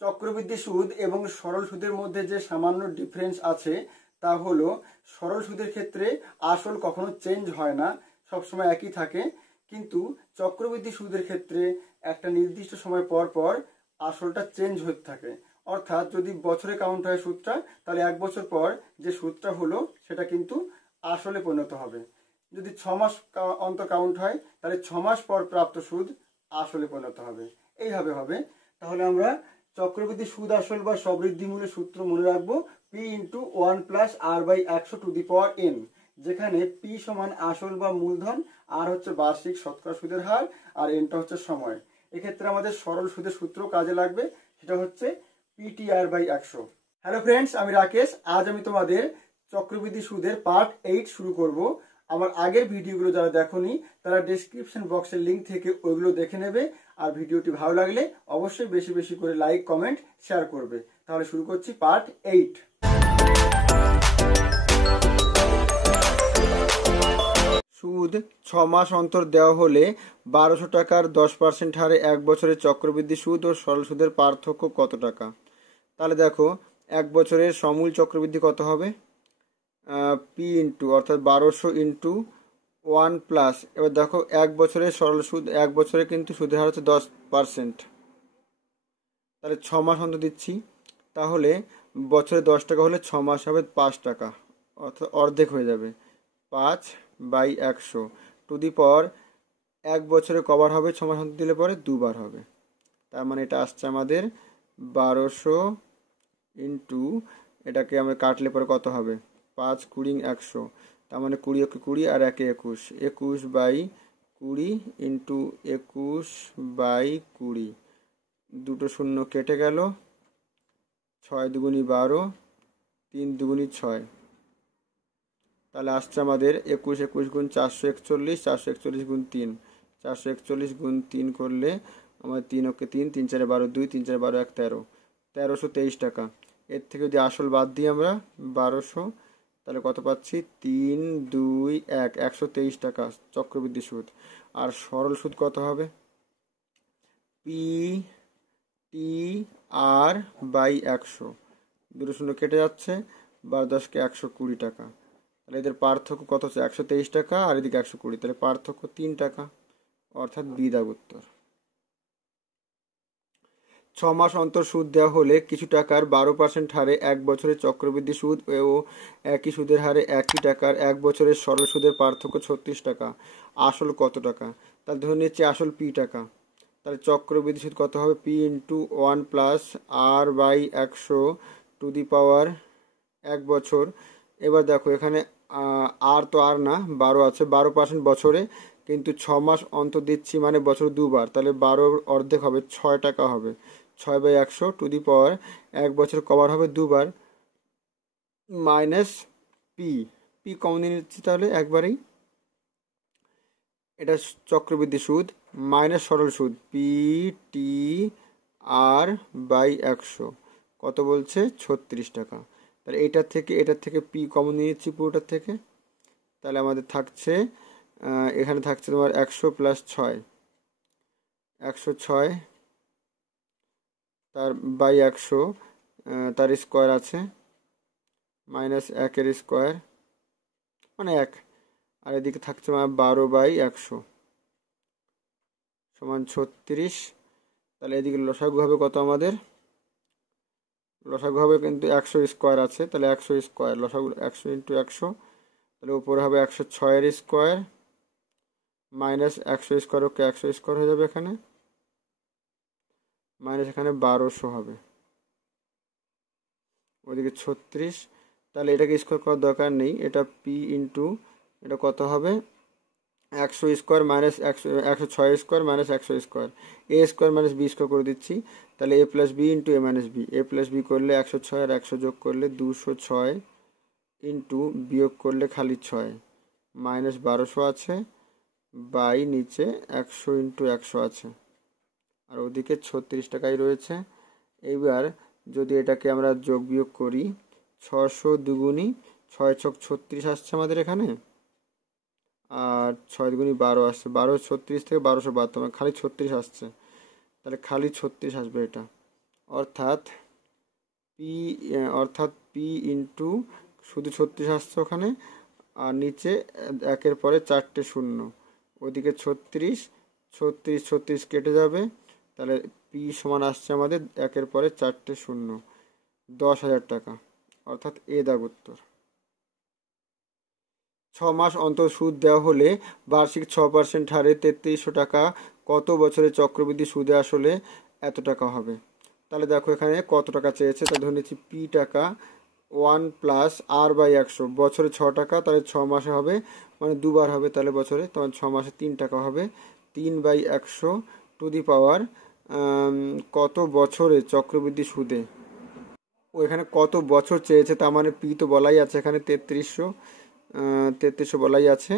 চক্রবৃদ্ধি সুদ এবং সরল সুদের মধ্যে যে সামান্য ডিফারেন্স আছে তা হলো সরল সুদের ক্ষেত্রে আসল কখনো চেঞ্জ হয় না, সবসময় একই থাকে। কিন্তু চক্রবৃদ্ধি সুদের ক্ষেত্রে একটা নির্দিষ্ট সময় পর পর আসলটা চেঞ্জ হতে থাকে। অর্থাৎ যদি বছরে কাউন্ট হয় সুদটা, তাহলে 1 বছর পর যে সুদটা হলো সেটা কিন্তু আসলে পরিণত হবে। যদি 6 মাস অন্তর কাউন্ট হয়, তাহলে 6 মাস পর প্রাপ্ত সুদ আসলে পরিণত হবে। এইভাবে হবে। তাহলে আমরা চক্রবৃদ্ধি সুদ আসল বা সবৃদ্ধিমূলের সূত্র মনে রাখবো, P into 1 plus R by 100 to the power N, যেখানে পি সমান আসল বা মূলধন, আর হচ্ছে বার্ষিক শতকরা সুদের হার, আর এনটা হচ্ছে সময়। এক্ষেত্রে আমাদের সরল সুদের সূত্র কাজে লাগবে, সেটা হচ্ছে পিটিআর বাই 100। হ্যালো ফ্রেন্ডস, আমি রাকেশ। আজ আমি তোমাদের চক্রবৃদ্ধি সুদের পার্ট 8 শুরু করব। আমার আগের ভিডিওগুলো যারা দেখোনি তারা ডেসক্রিপশন বক্সের লিঙ্ক থেকে ওইগুলো দেখে নেবে। আর ভিডিওটি ভালো লাগলে অবশ্যই বেশি বেশি করে লাইক, কমেন্ট, শেয়ার করবে। তাহলে শুরু করছি পার্ট 8। সুদ 6 মাস অন্তর দেওয়া হলে 1200 টাকার 10% হারে 1 বছরের চক্রবৃদ্ধি সুদ ও সরল সুদের পার্থক্য কত টাকা? তাহলে দেখো, 1 বছরের সমূল চক্রবৃদ্ধি কত হবে? পি ইন্টু অর্থাৎ 1200 ইন্টু 1 প্লাস, এবার দেখো 1 বছরের সরল সুদ, 1 বছরে কিন্তু সুদের হার হচ্ছে 10%, তাহলে 6 মাস অন্তর দিচ্ছি। তাহলে বছরে 10 টাকা হলে 6 মাস হবে 5 টাকা, অর্থাৎ অর্ধেক হয়ে যাবে। 5 বাই 100 টু দি পাওয়ার 1 বছরে কবার হবে? 6 মাস অন্তর দিলে পরে 2 বার হবে। তার মানে এটা আসছে আমাদের 1200 ইন্টু, এটাকে আমরা কাটলে পরে কত হবে? 5 20 100, তার মানে 20 × 20 আর 1 21, 21 বাই 20 ইন্টু 21 বাই 20, দুটো শূন্য কেটে গেল, 6 দুগুণি 12, 3 দুগুণি 6, তাহলে আসছে আমাদের 21 21 গুণ 441, 441 গুণ 3, 441 গুণ 3 করলে আমাদের 3 ওকে 3, 3 4 12, 2 3 4 12 1 13, 1323 টাকা। এর থেকে যদি আসল বাদ দিই আমরা 1200, তাহলে কত পাচ্ছি? 3 2 1, 123 টাকা চক্রবৃদ্ধি সুদ। আর সরল সুদ কত হবে? পি টি আর বাই 100, দুটো শূন্য কেটে যাচ্ছে, 12 10 120 টাকা। তাহলে এদের পার্থক্য কত হচ্ছে? 123 টাকা, আর এদিকে 120, তাহলে পার্থক্য 3 টাকা, অর্থাৎ বি দাগ উত্তর। 6 মাস অন্তর সুদ দেওয়া হলে কিছু টাকার 12% হারে 1 বছরের চক্রবৃদ্ধি সুদ ও একই সুদের হারে একই টাকার 1 বছরের সরল সুদের পার্থক্য 36 টাকা। আসল কত টাকা? তাহলে ধরে নিচ্ছি আসল পি টাকা, তাহলে চক্রবৃদ্ধি সুদ কত হবে? P into 1 plus R by 100 to the power 1 বছর। এবার দেখো এখানে আর তো আর না, 12 আছে, 12% বছরে, কিন্তু 6 মাস অন্তর দিচ্ছি মানে বছর 2 বার, তাহলে 12 অর্ধেক হবে, 6 টাকা হবে। 6 বাই 100 টু দি পাওয়ার 1 বছর কভার হবে 2 বার, মাইনাস পি, পি কমন নিয়ে নিচ্ছি তাহলে একবারেই। এটা চক্রবৃদ্ধি সুদ মাইনাস সরল সুদ, পি টি আর বাই 100 কত বলছে? 36 টাকা। তাহলে এটার থেকে পি কমন নিয়ে নিচ্ছি পুরোটার থেকে, তাহলে আমাদের থাকছে এখানে থাকছে তোমার 100 প্লাস 6, 106 তার বাই 100, তার স্কোয়ার আছে, মাইনাস 1 স্কোয়ার মানে 1, আর এদিকে থাকছে আমার 12 বাই 100 সমান 36। তাহলে এদিকে লসাগু হবে কত আমাদের? লসাগু হবে কিন্তু 100 স্কোয়ার আছে, তাহলে 100 স্কোয়ার, লসাগু 100 ইন্টু 100, তাহলে উপরে হবে 106 স্কোয়ার মাইনাস 100 স্কোয়ার, ওকে 100 স্কোয়ার হয়ে যাবে এখানে, মাইনাস এখানে 1200 হবে, ওইদিকে 36। তাহলে এটাকে স্কোয়ার করার দরকার নেই, এটা পি ইন্টু এটা কত হবে? 100 square minus 106 square minus 100 square, A square minus B square করে দিচ্ছি, তাহলে A plus B into A minus B, A plus B করলে 106 আর 100 যোগ করলে 206 ইন্টু বিয়োগ করলে খালি 6 মাইনাস 1200 আছে, বাই নিচে 100 ইন্টু 100 আছে, আর ওদিকে 36 টাকাই রয়েছে। এইবার যদি এটাকে আমরা যোগ বিয়োগ করি, 600 দুগুণি 6 ছক 36 আসছে আমাদের এখানে, আর 6 দুগুণি 12 আসছে, 12 36 থেকে 1200 বাদ, তোমার খালি 36 আসছে, তাহলে খালি 36 আসবে এটা, অর্থাৎ পি অর্থাৎ পি ইন্টু শুধু 36 আসছে ওখানে, আর নিচে একের পরে 4টে শূন্য, ওইদিকে 36 36 36 কেটে যাবে, তাহলে পি সমান আসছে আমাদের একের পরে 4টে শূন্য, 10,000 টাকা, অর্থাৎ এ দাগ উত্তর। 6 মাস অন্তর সুদ দেওয়া হলে বার্ষিক 6% হারে 3300 টাকা কত বছরের চক্রবৃদ্ধি সুদে আসলে এত টাকা হবে? তাহলে দেখো এখানে কত টাকা চেয়েছে, তা ধরে নিচ্ছি পি টাকা 1+r/100, বছরে 6 টাকা, তাহলে 6 মাসে হবে, মানে দুবার হবে, তাহলে বছরে তখন 6 মাসে 3 টাকা হবে, 3/100 টু দি পাওয়ার কত বছরে চক্রবৃদ্ধি সুদে, ও এখানে কত বছর চেয়েছে, তার মানে পি তো বলাই আছে এখানে 3300 বলাই আছে,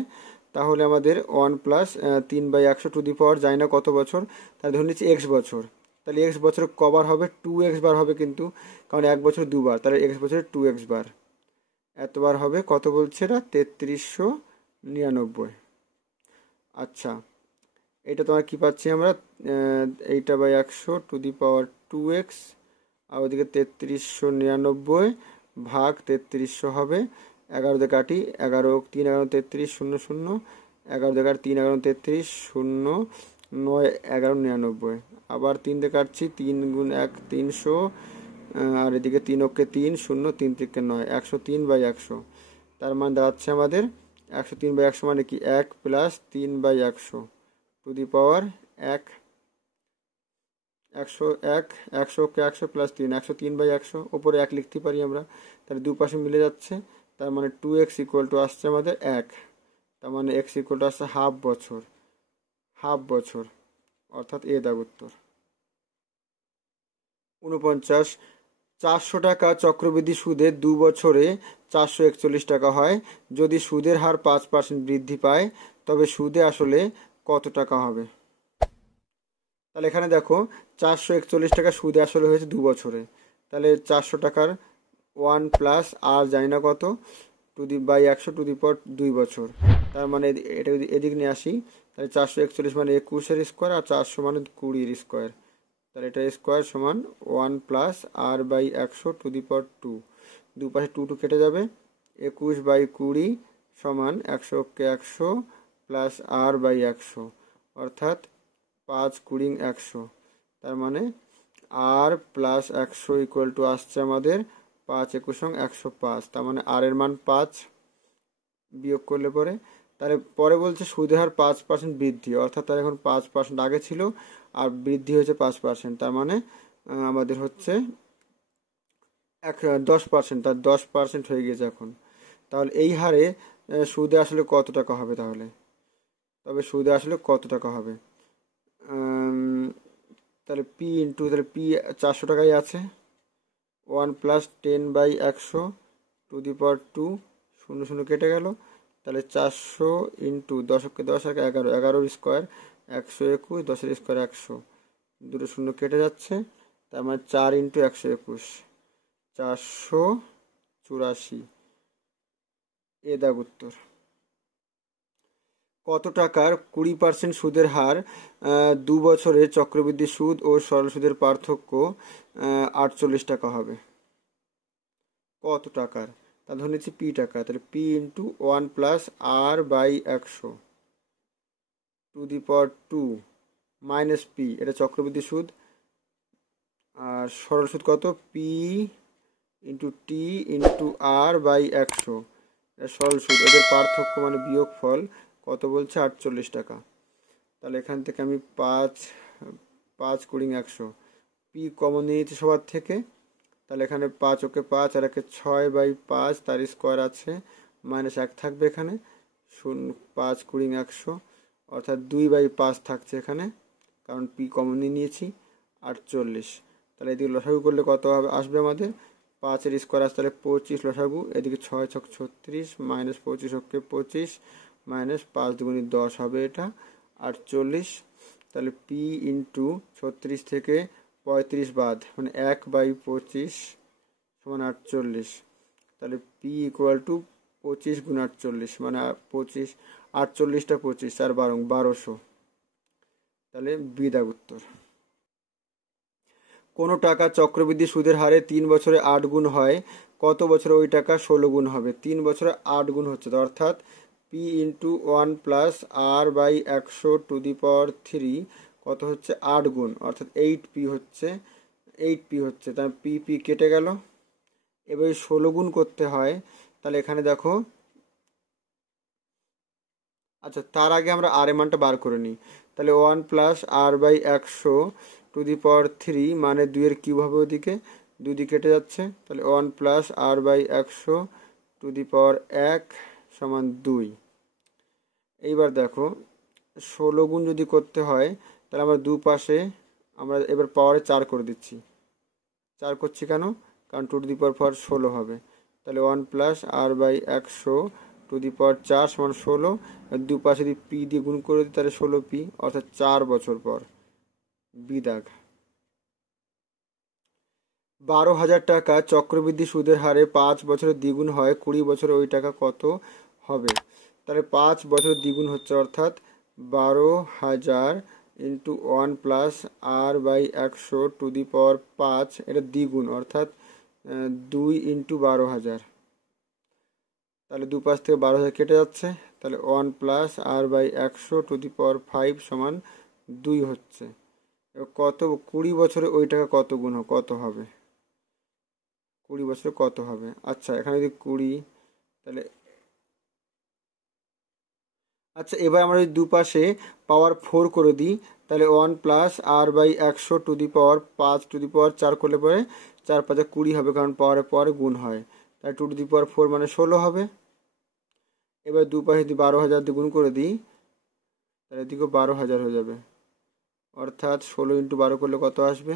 তাহলে আমাদের 1+3/100 টু দি পাওয়ার যায় না কত বছর, তাহলে ধরে নিচ্ছি এক্স বছর, তাহলে এক্স বছর কবার হবে, 2x বার হবে, কিন্তু কারণ এক বছর দুবার, তাহলে এক্স বছরে 2x বার, এতবার হবে, কত বলছে এটা 3399। আচ্ছা, এটা তোমার কি পাচ্ছি আমরা, এইটা/100 টু দি পাওয়ার 2x, আর ওদিকে 3399 ভাগ 3300 হবে, 11 দিয়ে কাটি, 11 3 11 33 0 0, 11 দিয়ে কাটি 3 11 33 0 9 11 99, আবার 3 দিয়ে কাটছি, 3 গুণ 1 300, আর এদিকে 3 ওকে 3 0 3 থেকে 9, 103/100, তার মানে দাঁড়াচ্ছে আমাদের 103/100 মানে কি 1+3/100 টু দি পাওয়ার 1, 100কে 100 প্লাস 3, 103/100, ওপরে 1 লিখতে পারি আমরা, তাহলে দুপাশে মিলে যাচ্ছে, তার মানে 2x ইকুয়াল টু আসছে আমাদের 1, তার মানে x ইকুয়াল টু আসছে হাফ বছর, অর্থাৎ এ দাগ উত্তর। 49, 400 টাকা চক্রবৃদ্ধি সুদে 2 বছরে 441 টাকা হয়, যদি সুদের হার 5% বৃদ্ধি পায় তবে সুদে আসলে কত টাকা হবে? তাহলে এখানে দেখো 441 টাকা সুদে আসলে হয়েছে 2 বছরে, তাহলে 400 টাকার 1+r জানি না কত to the by 100 to the power 2 বছর, তার মানে এটা যদি এদিক নিয়ে আসি, তাহলে 441 মানে 21-এর স্কোয়ার, আর 400 মানে 20-এর স্কোয়ার, তাহলে এটা স্কোয়ার সমান 1+r/100 টু দি পাওয়ার 2, দুপাশে 2 কেটে যাবে, 21/20 সমান 100কে 100 প্লাস r/100, অর্থাৎ 5×100, তার মানে r প্লাস 100 ইকুয়াল টু আসছে আমাদের 5×105, তার মানে আর এর মান 5, বিয়োগ করলে পরে, তাহলে পরে বলছে সুদের হার 5% বৃদ্ধি, অর্থাৎ তার এখন 5% আগে ছিল আর বৃদ্ধি হয়েছে 5%, তার মানে আমাদের হচ্ছে 10%, তার 10% হয়ে গেছে এখন, তাহলে এই হারে সুদে আসলে কত টাকা হবে, সুদে আসলে কত টাকা হবে, তাহলে পি ইন্টু, তাহলে পি 400 টাকাই আছে, 1+10/100 টু দি পাওয়ার 2, 0 0 কেটে গেল, তাহলে 400 ইন্টু 10কে 10 আর 11, 11-এর স্কোয়ার 121, 10-এর স্কোয়ার 100, দুটো শূন্য কেটে যাচ্ছে, তার মানে 4 ইন্টু 121 484, এ দাগ উত্তর। কত টাকার 20% সুদের হার 2 বছরের চক্রবৃদ্ধি সুদ ও সরল সুদের পার্থক্য 48 টাকা হবে? কত টাকার, তা ধরে নিচ্ছি পি টাকা, তাহলে P into 1+r/100 two the power 2 minus P, এটা চক্রবৃদ্ধি সুদ, আর সরল সুদ কত, P into T into r/100, এটা সরল সুদ, এদের পার্থক্য মানে বিয়োগ ফল কত বলছে 48 টাকা, তাহলে এখান থেকে আমি 5×100, পি কমন নিয়ে নিচ্ছি সবার থেকে, তাহলে এখানে 5 ওকে 5 আর একে 6/5, তার স্কোয়ার আছে, মাইনাস 1 থাকবে এখানে, 5×100, অর্থাৎ 2/5 থাকছে এখানে, কারণ পি কমন নিয়েছি 48, তাহলে এদিকে লসাগু করলে কত হবে আসবে আমাদের, 5-এর স্কোয়ার আসতে, তাহলে 25 লসাগু, এদিকে 6 6 36 মাইনাস 25 ওকে 25 মাইনাস 5 2 10 হবে এটা 48, তাহলে পি ইন্টু 36 থেকে 35 বাদ, মানে 1/25 সমান 48, তাহলে পি ইকুয়াল টু 25×48, মানে 25, 48টা 25 আর 12 1200, তাহলে বি দাগ উত্তর। কোনো টাকা চক্রবৃদ্ধি সুদের হারে 3 বছরে 8 গুণ হয়, কত বছরে ওই টাকা 16 গুণ হবে? 3 বছরে 8 গুণ হচ্ছে, তো অর্থাৎ P into 1 plus R by 100⁻³ কত হচ্ছে 8 গুণ, অর্থাৎ 8p হচ্ছে, তার পি কেটে গেল। এবার 16 গুণ করতে হয়, তাহলে এখানে দেখো, আচ্ছা তার আগে আমরা আর এর মানটা বার করে নিই। তাহলে 1 প্লাস আর বাই 100⁻³ মানে 2 এর কিউব হবে, ওদিকে 2 দিয়ে কেটে যাচ্ছে, তাহলে 1 প্লাস আর বাই 100⁻1 সমান 2। এইবার দেখো 16 গুণ যদি করতে হয়, তাহলে আমরা দুপাশে আমরা এবার পাওয়ারে 4 করে দিচ্ছি। 4 করছি কেন? কারণ 2⁴ 16 হবে। তাহলে 1 প্লাস আর বাই 100⁻4 সমান 16। দুপাশে যদি পি দিয়ে গুণ করে দিই তাহলে 16p, অর্থাৎ 4 বছর পর। বিদাগ। 12,000 টাকা চক্রবৃদ্ধি সুদের হারে 5 বছরে দ্বিগুণ হয়, 20 বছরে ওই টাকা কত হবে? তাহলে 5 বছর দ্বিগুণ হচ্ছে, অর্থাৎ 12,000 ইন্টু 1 প্লাস আর বাই 100⁻5, এটা দ্বিগুণ, অর্থাৎ 2 ইন্টু 12,000। তাহলে দুপাশ থেকে 12,000 কেটে যাচ্ছে, তাহলে 1 প্লাস আর বাই 100⁵ সমান 2 হচ্ছে। কত 20 বছরে ওই টাকা কত গুণ কত হবে? 20 বছরে কত হবে? আচ্ছা এখানে যদি 20, তাহলে আচ্ছা এবার আমরা যদি দুপাশে পাওয়ার 4 করে দিই, তাহলে 1 প্লাস আর বাই 100⁵5⁴ করলে পরে 4 5 20 হবে, কারণ পাওয়ারে পরে গুণ হয়, তাই 2⁴ মানে 16 হবে। এবার দুপাশে যদি 12,000 দিয়ে গুণ করে দিই, তাহলে এদিকেও 12,000 হয়ে যাবে, অর্থাৎ 16 ইন্টু 12 করলে কত আসবে?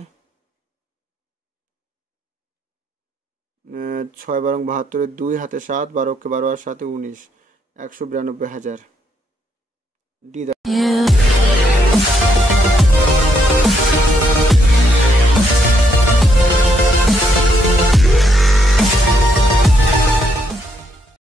6 বারং 72, 2 হাতে 7, 12 কে 12 আর 7 19, 192,000। ডি।